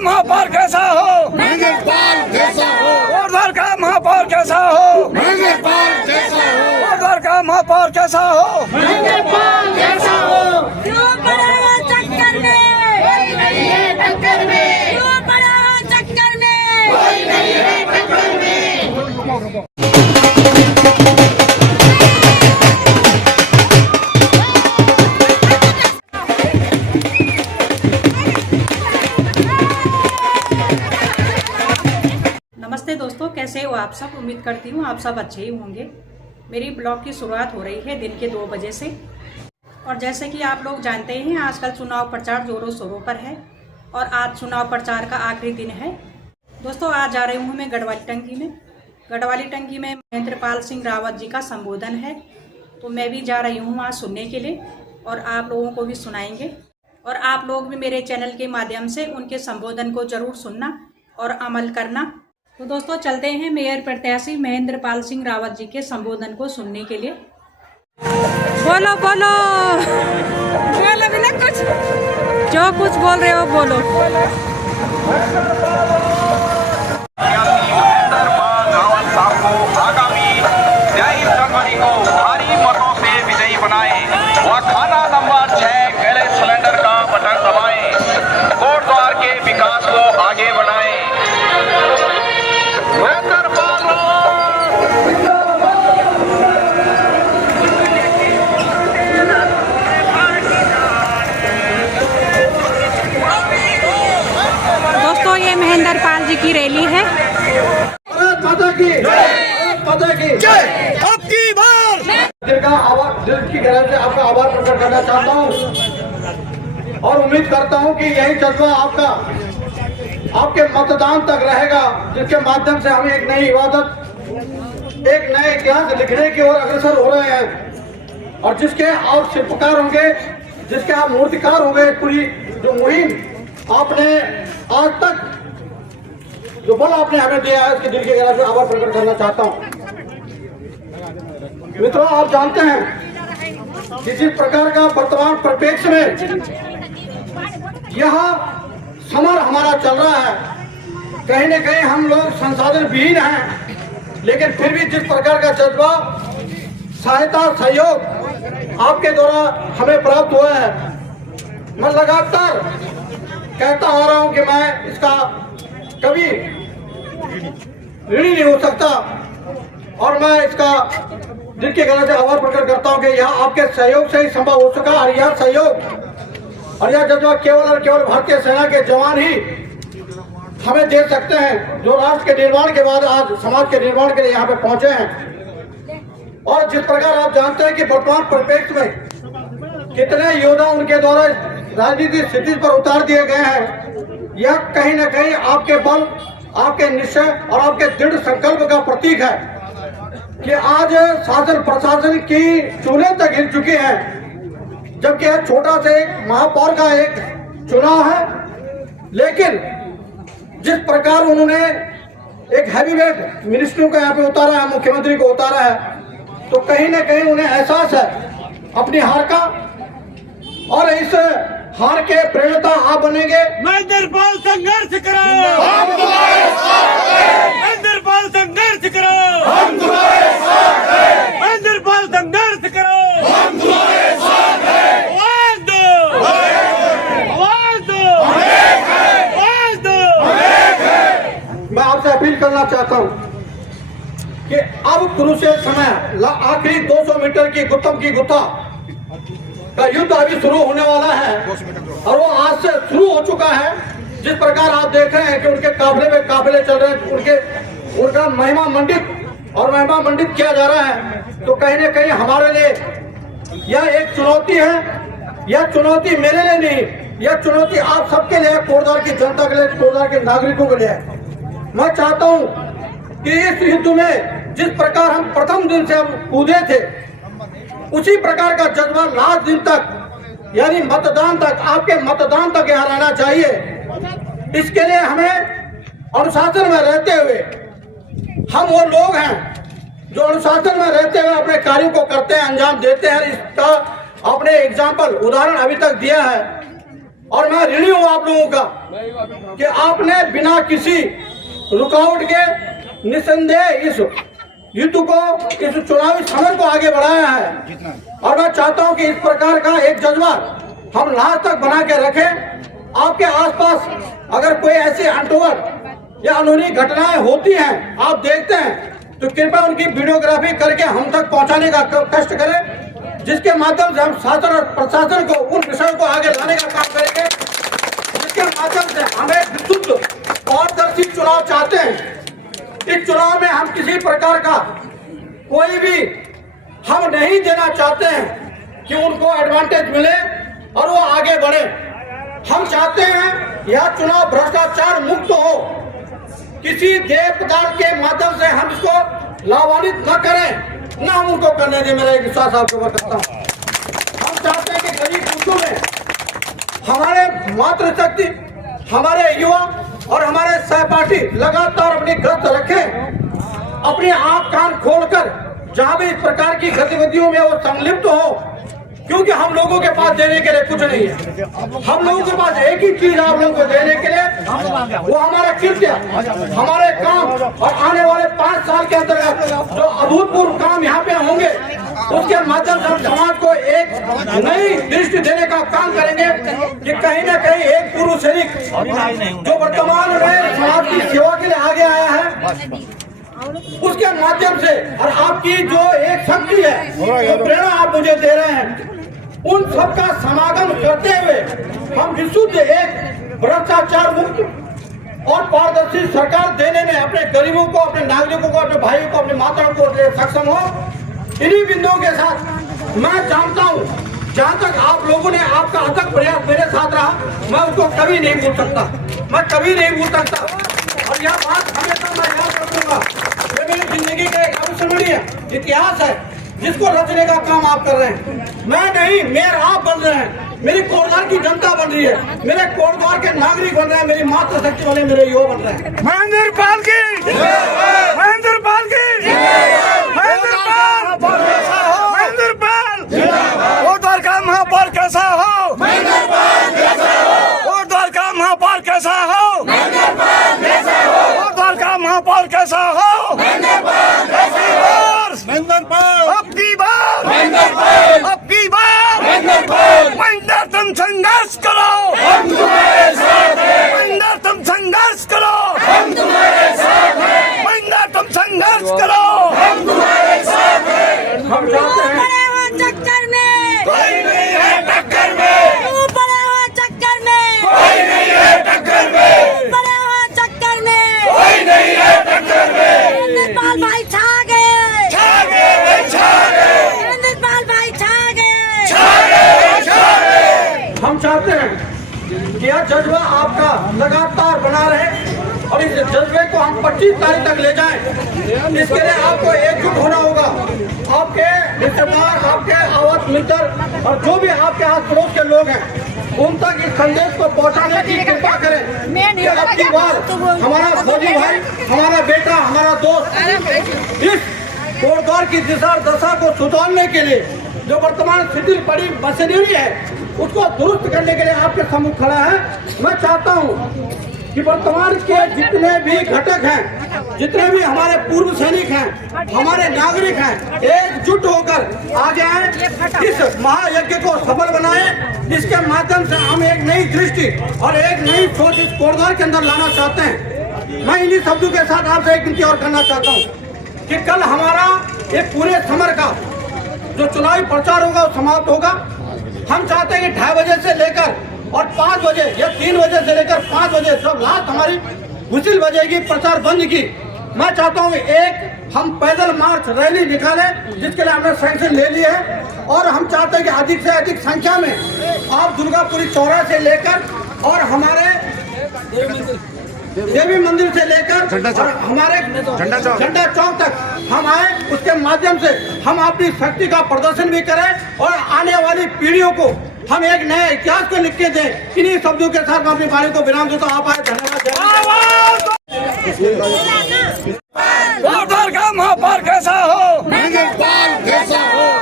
महापौर कैसा हो, महेंद्रपाल जैसा हो, गोरधार का महापौर कैसा हो, महेंद्रपाल जैसा हो, गोरधार का महापौर कैसा हो, महेंद्रपाल जैसा हो। क्यों पड़ा हो चक्कर में, कोई नहीं है टक्कर में, क्यों पड़ा हो चक्कर में, कोई नहीं है टक्कर में। नमस्ते दोस्तों, कैसे हो आप सब। उम्मीद करती हूँ आप सब अच्छे ही होंगे। मेरी ब्लॉग की शुरुआत हो रही है दिन के 2 बजे से। और जैसे कि आप लोग जानते हैं, आजकल चुनाव प्रचार जोरों शोरों पर है और आज चुनाव प्रचार का आखिरी दिन है। दोस्तों, आज जा रही हूँ मैं गढ़वाली टंकी में। गढ़वाली टंकी में महेंद्रपाल सिंह रावत जी का संबोधन है, तो मैं भी जा रही हूँ वहाँ सुनने के लिए और आप लोगों को भी सुनाएंगे। और आप लोग भी मेरे चैनल के माध्यम से उनके संबोधन को जरूर सुनना और अमल करना। तो दोस्तों, चलते हैं मेयर प्रत्याशी महेंद्रपाल सिंह रावत जी के संबोधन को सुनने के लिए। बोलो बोलो बोलो, बिना कुछ जो कुछ बोल रहे हो बोलो। महेंद्रपाल रावत साहब को आगामी 23 जनवरी को भारी मतों से विजयी बनाए व खाना नंबर 6 गैस सिलेंडर का बटन दबाएं, कोटद्वार के विकास को आगे बढ़ाएं। दोस्तों, ये महेंद्रपाल जी की रैली है। आपकी बार दिल की गहराई से आपका आभार प्रकट करना चाहता हूं और उम्मीद करता हूं कि यही जज्बा आपका आपके मतदान तक रहेगा, जिसके माध्यम से हम एक नई इबादत, एक नए इतिहास लिखने की ओर अग्रसर हो रहे हैं और जिसके आप शिल्पकार होंगे, जिसके आप मूर्तिकार होंगे। पूरी जो मुहिम आपने आज तक जो बल आपने हमें दिया है, उसके दिल की गहराई से आभार प्रकट करना चाहता हूं। मित्रों, आप जानते हैं कि जिस प्रकार का वर्तमान परिप्रेक्ष्य में यह समर हमारा चल रहा है, कहीं न कहीं हम लोग संसाधन विहीन हैं, लेकिन फिर भी जिस प्रकार का जज्बा, सहायता, सहयोग आपके द्वारा हमें प्राप्त हुआ है, मैं लगातार कहता आ रहा हूं कि मैं इसका कभी ऋणी नहीं हो सकता और मैं इसका दिल के गहराई से आभार प्रकट करता हूं कि यह आपके सहयोग से ही संभव हो सका। और यह सहयोग और यह जज्बा केवल और केवल भारतीय सेना के जवान ही हमें दे सकते हैं, जो राष्ट्र के निर्माण के बाद आज समाज के निर्माण के लिए यहाँ पे पहुंचे हैं। और जिस प्रकार आप जानते हैं कि वर्तमान परिप्रेक्ष्य में कितने योद्धा उनके द्वारा राजनीतिक स्थिति पर उतार दिए गए हैं, यह कहीं न कहीं आपके बल, आपके निश्चय और आपके दृढ़ संकल्प का प्रतीक है कि आज शासन प्रशासन की चूल्हे तक गिर चुकी हैं, जबकि यह छोटा से एक महापौर का एक चुनाव है। लेकिन जिस प्रकार उन्होंने एक हैवीवेट मिनिस्ट्री को यहाँ पे उतारा है, मुख्यमंत्री को उतारा है, तो कहीं न कहीं उन्हें एहसास है अपनी हार का और इस हार के प्रेरणा आप बनेंगे। महेंद्रपाल संघर्ष करो, हम तुम्हारे साथ हैं। महेंद्रपाल संघर्ष करो, हम तुम्हारे साथ हैं। महेंद्रपाल संघर्ष करो, हम तुम्हारे साथ हैं। आवाज दो, आवाज दो, आवाज दो। मैं आपसे अपील करना चाहता हूँ कि अब क्रूशियल समय, आखिरी 200 मीटर की गुत्थम की गुत्था का युद्ध अभी शुरू होने वाला है और वो आज से शुरू हो चुका है। जिस प्रकार आप देख रहे हैं कि उनके काफिले में काफिले चल रहे हैं, उनका महिमा मंडित किया जा रहा है, तो कहीं न कहीं हमारे लिए यह एक चुनौती है। यह चुनौती मेरे लिए नहीं, यह चुनौती आप सबके लिए, कोटद्वार की जनता के लिए, कोटद्वार के नागरिकों के लिए है। मैं चाहता हूँ कि इस युद्ध में जिस प्रकार हम प्रथम दिन से हम कूदे थे, उसी प्रकार का जज्बा लास्ट दिन तक, यानी मतदान तक, आपके मतदान तक यहाँ रहना चाहिए। इसके लिए हमें अनुशासन में रहते हुए, हम वो लोग हैं जो अनुशासन में रहते हुए अपने कार्यों को करते हैं, अंजाम देते हैं। इसका आपने एग्जाम्पल, उदाहरण अभी तक दिया है और मैं ऋणी हूं आप लोगों का कि आपने बिना किसी रुकावट के निसंदेह इस युद्ध को, इस चुनावी समय को आगे बढ़ाया है। और मैं चाहता हूं कि इस प्रकार का एक जज्बा हम लास्ट तक बना के रखें। आपके आसपास अगर कोई ऐसी अनटोवर या अनहोनी घटनाएं होती हैं, आप देखते हैं, तो कृपया उनकी वीडियोग्राफी करके हम तक पहुंचाने का कष्ट करें, जिसके माध्यम से हम शासन और प्रशासन को उन विषयों को आगे लाने का काम करेंगे, जिसके माध्यम से हमें विशुद्ध पारदर्शी चुनाव चाहते हैं। इस चुनाव में हम किसी प्रकार का कोई भी हम नहीं देना चाहते हैं कि उनको एडवांटेज मिले और वो आगे बढ़े। हम चाहते हैं यह चुनाव भ्रष्टाचार मुक्त हो, किसी देह पदार्थ के माध्यम से हम इसको लाभान्वित न करें, न हम उनको करने दें। मेरा एक विश्वास आपको बताता हूँ। हम चाहते हैं कि गरीब कुटुंब में हमारे मातृशक्ति, हमारे युवा और हमारे सहपाठी लगातार अपनी गश्त रखें, अपनी आंख कान खोलकर जहां भी इस प्रकार की गतिविधियों में वो संलिप्त हो, क्योंकि हम लोगों के पास देने के लिए कुछ नहीं है। हम लोगों के पास एक ही चीज आप लोगों को देने के लिए, वो हमारा कृत्य, हमारे काम और आने वाले 5 साल के अंतर्गत जो अभूतपूर्व काम यहाँ पे होंगे, उसके माध्यम से हम समाज को एक नई दृष्टि देने का काम करेंगे कि कहीं न कहीं एक पूर्व सैनिक जो वर्तमान में समाज की सेवा के लिए आगे आया है, उसके माध्यम से और आपकी जो एक शक्ति है, जो प्रेरणा आप मुझे दे रहे हैं, उन सबका समागम करते हुए हम विशुद्ध एक भ्रष्टाचार मुक्त और पारदर्शी सरकार देने में अपने गरीबों को, अपने नागरिकों को, अपने भाइयों को, अपने माताओं को सक्षम हो। इन्हीं बिंदुओं के साथ मैं जानता हूँ, जहाँ तक आप लोगों ने आपका अथक प्रयास मेरे साथ रहा, मैं उसको कभी नहीं भूल सकता, मैं कभी नहीं भूल सकता। और यह बात हमेशा मैं याद रखूंगा। ये मेरी जिंदगी का एक अविस्मरणीय इतिहास है, जिसको रचने का काम आप कर रहे हैं। मैं नहीं, मेयर आप बन रहे हैं, मेरी कोटद्वार की जनता बन रही है, मेरे कोटद्वार के नागरिक बन रहे हैं, मेरी मातृशक्ति वाले मेरे युवा बन रहे हैं। महेंद्र पाल की, महेंद्र पाल की, महेंद्र पाल, महेंद्र पाल, कोटद्वार का महापौर कैसा हो, कोटद्वार का महापौर कैसा हो, कोटद्वार का महापौर कैसा हो, महेंद्र पाल, अब की बार, अब की बार, महेंद्र तुम संघर्ष करो, हम तुम्हारे साथ हैं, महेंद्र तुम संघर्ष करो, हम तुम्हारे साथ हैं, महेंद्र तुम संघर्ष करो, हम तुम्हारे साथ हैं। हम चाहते हैं पड़े हो चक्कर में, कोई नहीं है टक्कर में, तू पड़े हो चक्कर में, कोई नहीं है टक्कर में, पड़े हो चक्कर में, कोई नहीं है टक्कर में। महेंद्रपाल भाई छा गए, छा गए, छा गए, महेंद्रपाल भाई छा गए, छा गए, छा गए। हम चाहते हैं कि यह जज्बा आपका लगातार बना रहे और इस जज्बे को हम 25 तारीख तक ले जाएं। इसके लिए आपको एकजुट होना होगा। आपके रिश्तेदार, आपके आवत मित्र और जो भी आपके आस पड़ोस के लोग हैं, उन तक इस संदेश को पहुंचाने की कृपा करें कि अब की बार हमारा फौजी भाई, हमारा बेटा, हमारा दोस्त इस कोटद्वार की दिशा दशा को सुधारने के लिए जो वर्तमान शिथिल पड़ी मशीनरी है, उसको दुरुस्त करने के लिए आपके सम्मुख खड़ा है। मैं चाहता हूँ कि वर्तमान के जितने भी घटक हैं, जितने भी हमारे पूर्व सैनिक हैं, हमारे नागरिक हैं, एकजुट होकर आगे आए, इस महायज्ञ को सफल बनाएं। इसके माध्यम से हम एक नई दृष्टि और एक नई सोच इस कोटद्वार के अंदर लाना चाहते हैं। मैं इन्हीं शब्दों के साथ आपसे एक विनती और करना चाहता हूँ कि कल हमारा एक पूरे समर का जो चुनावी प्रचार होगा वो समाप्त होगा। हम चाहते हैं कि 2:30 बजे से लेकर और 5 बजे या 3 बजे से लेकर 5 बजे जब लास्ट हमारी विसिल बजेगी प्रचार बंद की, मैं चाहता हूँ एक हम पैदल मार्च रैली निकालें, जिसके लिए हमने सैंक्शन ले लिए है। और हम चाहते हैं कि अधिक से अधिक संख्या में आप दुर्गापुरी चौराहे से लेकर और हमारे देवी मंदिर से लेकर और हमारे झंडा चौक तक हम आए। उसके माध्यम से हम अपनी शक्ति का प्रदर्शन भी करें और आने वाली पीढ़ियों को हम एक नए इतिहास को लिख के दें। इन्हीं शब्दों के साथ मैं अपनी बारी को विराम देता हूँ। आप आए, धन्यवाद। कोटद्वार का महापौर कैसा हो,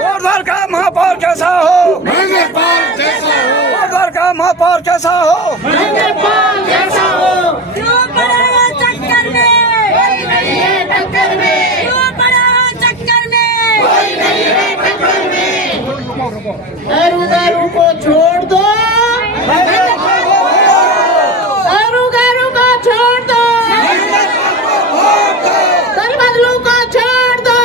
कोटद्वार का महापौर कैसा हो, कोटद्वार का महापौर पार जैसा हो, पाल जैसा हो, क्यों पड़े हो चक्कर में, कोई नहीं है टक्कर में, क्यों पड़े हो चक्कर में, कोई नहीं है टक्कर में। दारू को छोड़ दो, दारू को छोड़ दो, दल बदलू को छोड़ दो,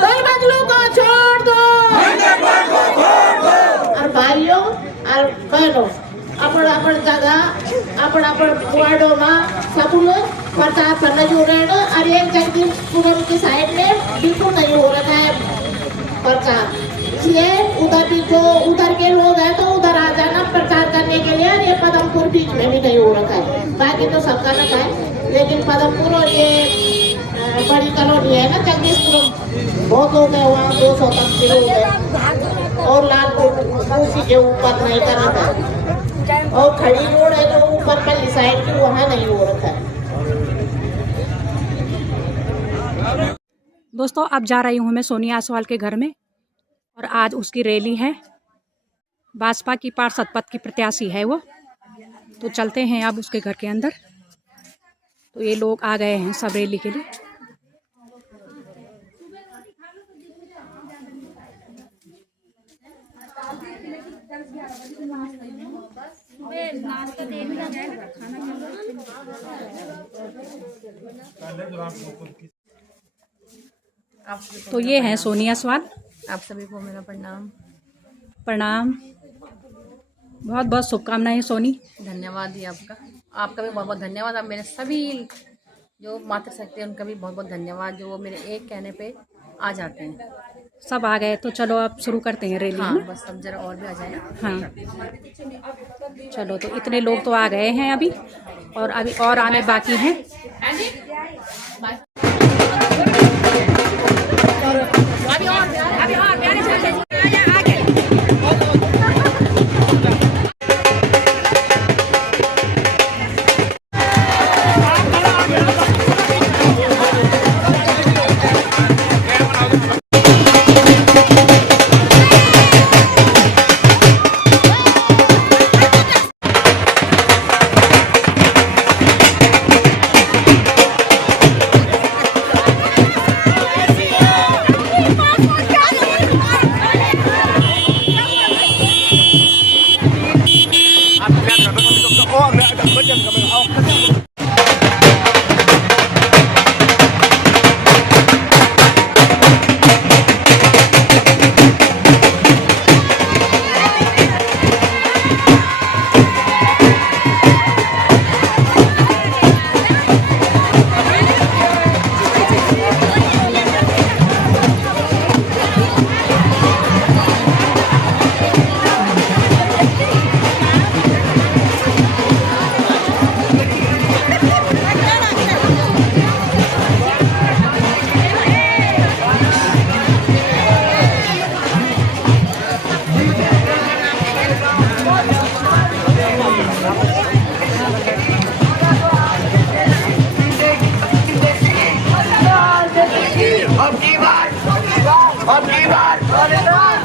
दल बदलू को छोड़ दो। और भाइयों और बहनों, अपन जगह अपन वार्डों में सब लोग प्रचार करने जो रहे हैं और एक जगदीशपुरम की साइड में बिल्कुल नहीं हो रहा है प्रचार। इसलिए उधर भी जो उधर के लोग हैं तो उधर आ जाना प्रचार करने के लिए। और ये पदमपुर बीच में भी नहीं हो रखा है, बाकी तो सबका रखा है, लेकिन पदमपुर और ये बड़ी कॉलोनी है ना जगदीशपुरम, बहुत लोग हैं वहाँ, 200 तक के लोग हैं। और लालपुर उसी के ऊपर नहीं कर रखा है, और खड़ी रोड है जो ऊपर पल्ली साइड की, वहाँ नहीं हो रखा है। दोस्तों अब जा रही हूँ मैं सोनिया आसवाल के घर में, और आज उसकी रैली है। भाजपा की पार्षद पद की प्रत्याशी है वो, तो चलते हैं अब उसके घर के अंदर। तो ये लोग आ गए हैं सब रैली के लिए। तो ये हैं सोनिया आसवाल। आप सभी को मेरा प्रणाम। प्रणाम, बहुत बहुत शुभकामनाएं सोनी। धन्यवाद जी आपका भी बहुत बहुत धन्यवाद। आप मेरे सभी जो मातृशक्ति है उनका भी बहुत बहुत धन्यवाद, जो वो मेरे एक कहने पे आ जाते हैं। सब आ गए तो चलो अब शुरू करते हैं रैली। हाँ बस अब जरा और भी आ जाए। हाँ चलो, तो इतने लोग तो आ गए हैं अभी, और अभी और आने बाकी हैं।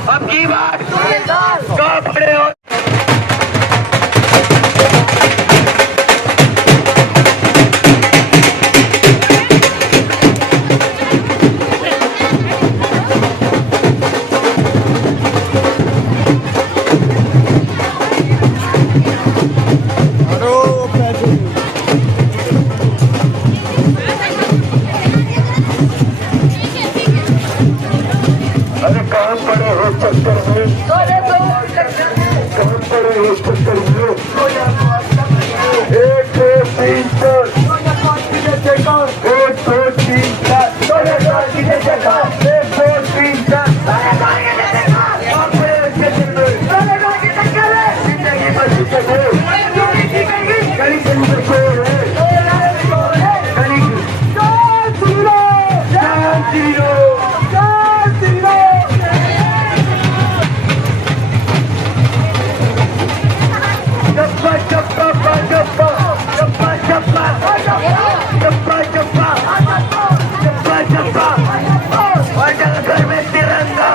अब की बात कहाँ खड़े हो? अरे कहाँ पड़े हो चक्कर में? कहाँ पड़े हो चक्कर में? 1 2 3 4 1 2 3 4 1 2 3 4 जिंदगी बची चले गली गली में शोर है, गली शांति लो। घर में तिरंगा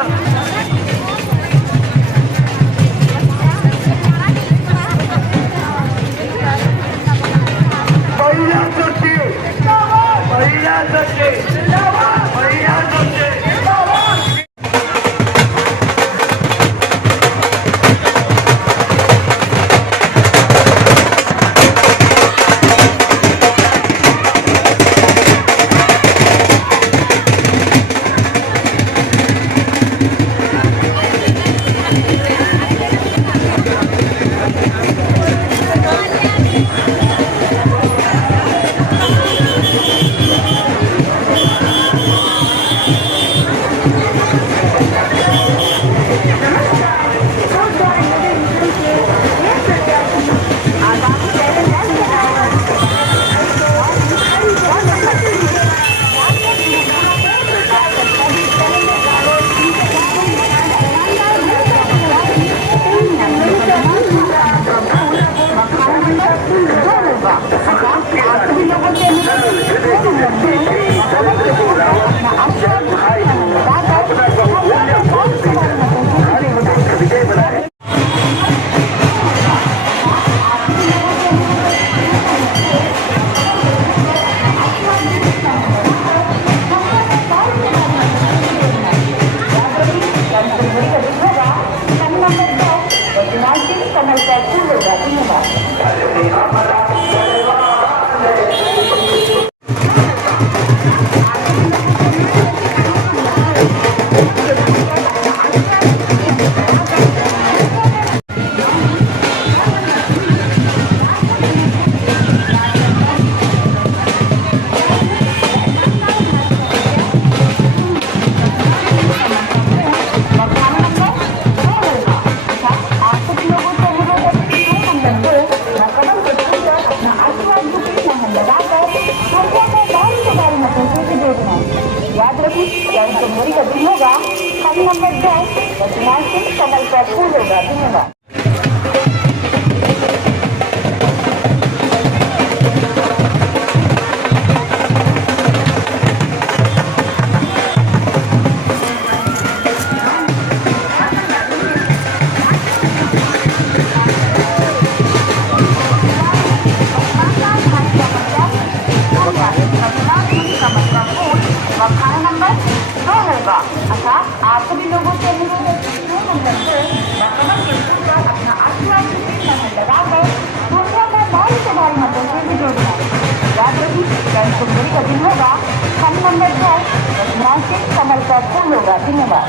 जोड़ना। याद रखिए, कैंसुंदरी का दिन होगा। हम नंबर 2 राष्ट्रीय कमल का फूल होगा। धन्यवाद।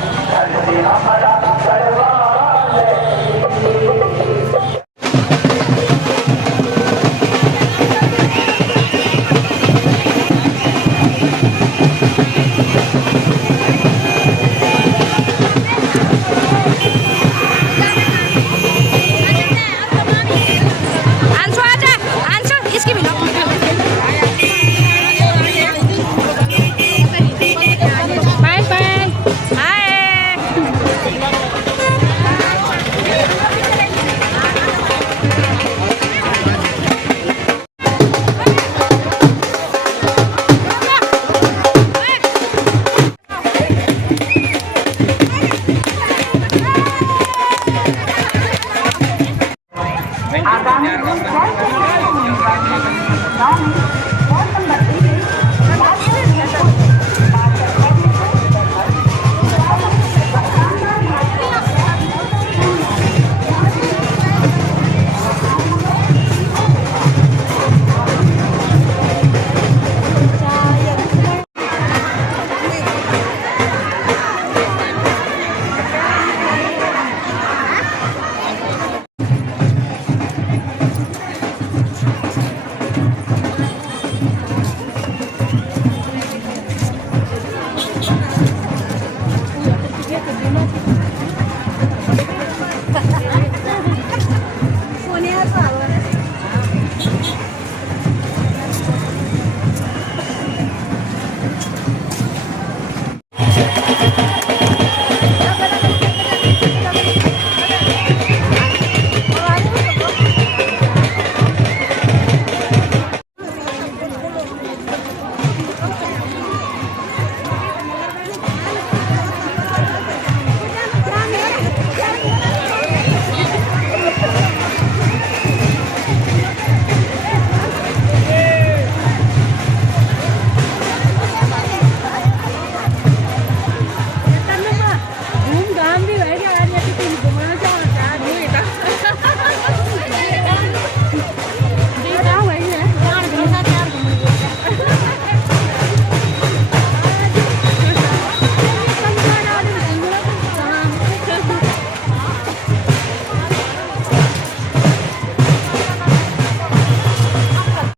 सोनिया